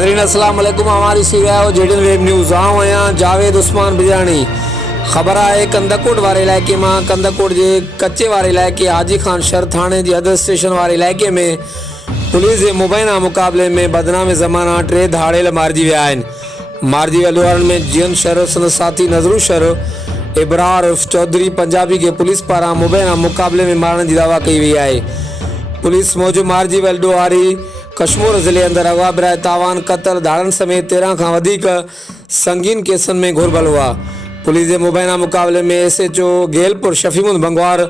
नाज़रीन अस्सलाम वालेकुम। हमारी सीरिया जेडन वेब न्यूज़ आऊँ आहियां जावेद उस्मान बिजाणी। ख़बर आहे कंदकोट वारे इलाइक़े मां कंदकोट जे कच्चे वारे इलाइक़े हाजी खान शहर थाणे जे हद स्टेशन वारे इलाइक़े में पुलिस जे मुबैना मुक़ाबले में बदनाम ज़माना 3 धाड़ेल मारिजी विया आहिनि। मारिजी वियल वारनि में जियन शहर संदसि साथी नज़रू शहर इबरार उर्फ चौधरी पंजाबी के पुलिस पारां मुबैना मुक़ाबले में मारण जी दावा कई वई आहे। पुलिस मौजूद मारिजी वियल ॾोहारी कश्मीर ज़िले अंदर अगवा बिराए तावान क़त्ल धाड़नि समेत 13 खां वधीक संगीन केसनि में घुरबल हुआ। पुलिस जे मुबैना मुक़ाबले में SHO गेलपुर शफीमुन बंगवार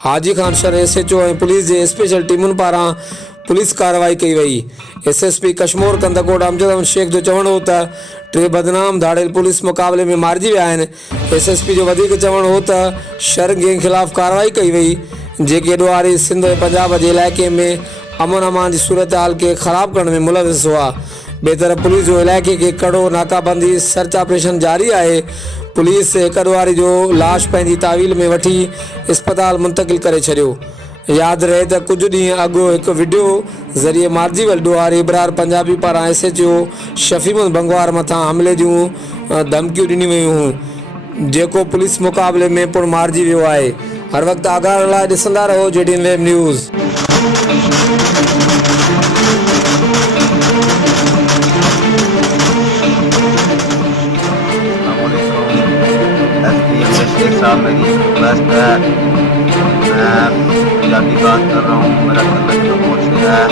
हाजी खान शहर SHO ऐं पुलिस जे स्पेशल टीमुनि पारां पुलिस कार्रवाई कई वई। SSP कश्मीर कंदकोट अमजद अहमद शेख जो चवणु हो त 3 बदनाम धाड़ेल पुलिस मुक़ाबले में मारिजी विया आहिनि। SSP जो वधीक चवणु हो त शर गैंग ख़िलाफ़ कार्रवाई कई वई जेके ॾोहारी सिंध ऐं पंजाब जे इलाइक़े में अमन अमान की सूरत हाल के ख़राब करने में मुलविस हुआ। ॿिए तरफ़ पुलिस जो इलाइक़े के कड़ो नाकाबंदी सर्च ऑपरेशन जारी है। पुलिस हिक ॾोहारी जो लाश पंहिंजी तावील में वठी अस्पताल मुंतकिल करे छॾियो। याद रहे त कुछ ॾींहं अॻु हिकु वीडियो ज़रिए मारिजी वियल ॾोहारी इबरार पंजाबी पारां SHO शफीमुन बंगवार मथां हमले जूं धमकियूं ॾिनियूं वयूं हुयूं जेको पुलिस मुक़ाबले में पिणु मारिजी वियो आहे। हर वक़्तु आगाह लाइ ॾिसंदा रहो JDN वेब न्यूज़। शेख साहब मेरी रिक्वेस्ट है, मैं पंजाबी बात कर रहा हूँ, मेरा कंदक जो से है।